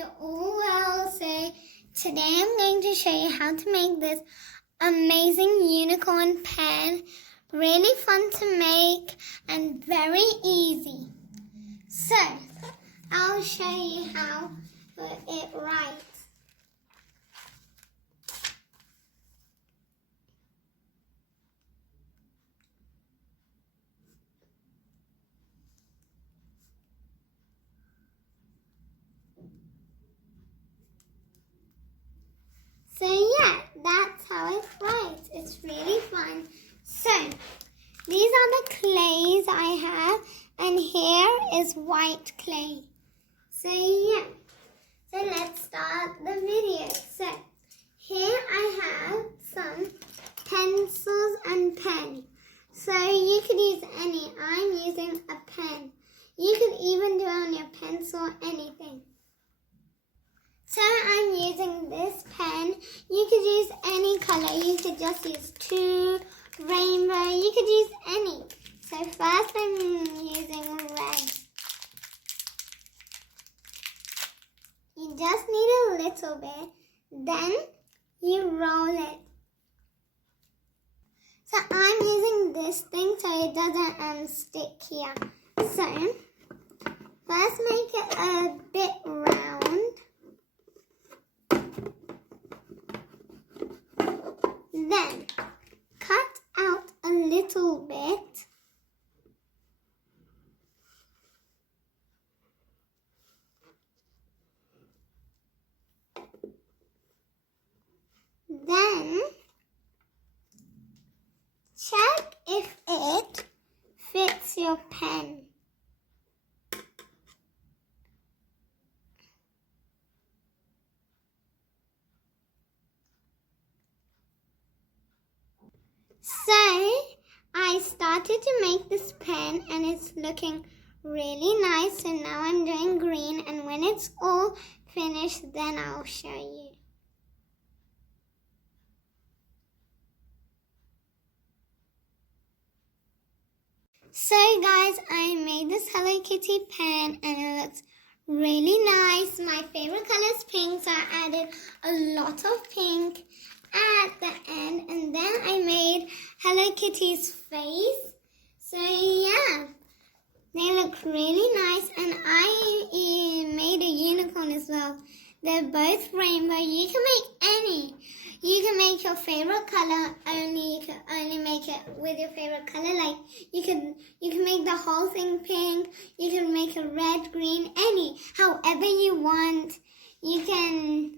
you're all well. So today I'm going to show you how to make this amazing unicorn pen. Really fun to make and very easy. So I'll show you how to put it right. So yeah, that's how it writes. It's really fun. So these are the clays I have, and here is white clay. So yeah, so let's start the video. So here I have some pencils and pen. So you could use any. I'm using a pen. You could even do on your pencil, anything. So I'm using this pen. You could use any color. You could just use two, rainbow. You could use any. So first I'm using red. You just need a little bit. Then you roll it. So I'm using this thing so it doesn't stick here. So first make it a bit round. Then cut out a little bit. Then check if it fits your pen. So I started to make this pen and it's looking really nice. So now I'm doing green, and when it's all finished, then I'll show you. So guys, I made this Hello Kitty pen and it looks really nice. My favorite color is pink, so I added a lot of pink at the end, and then I made Hello Kitty's face. So yeah, they look really nice, and I made a unicorn as well. They're both rainbow. You can make any. You can make your favorite color. You can only make it with your favorite color. Like you can make the whole thing pink. You can make a red, green, any. However you want. You can.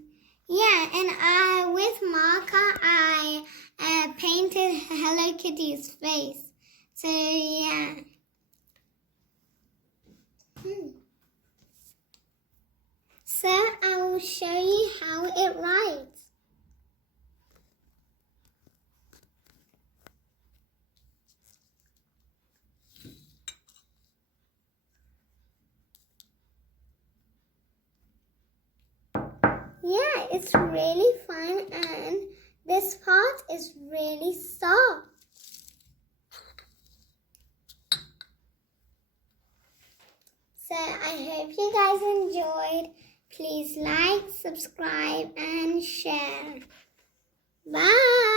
Yeah, and with marker I painted Hello Kitty's face. So yeah. So I will show you how it writes. Yeah, it's really fun, and this part is really soft. So I hope you guys enjoyed. Please like, subscribe, and share. Bye.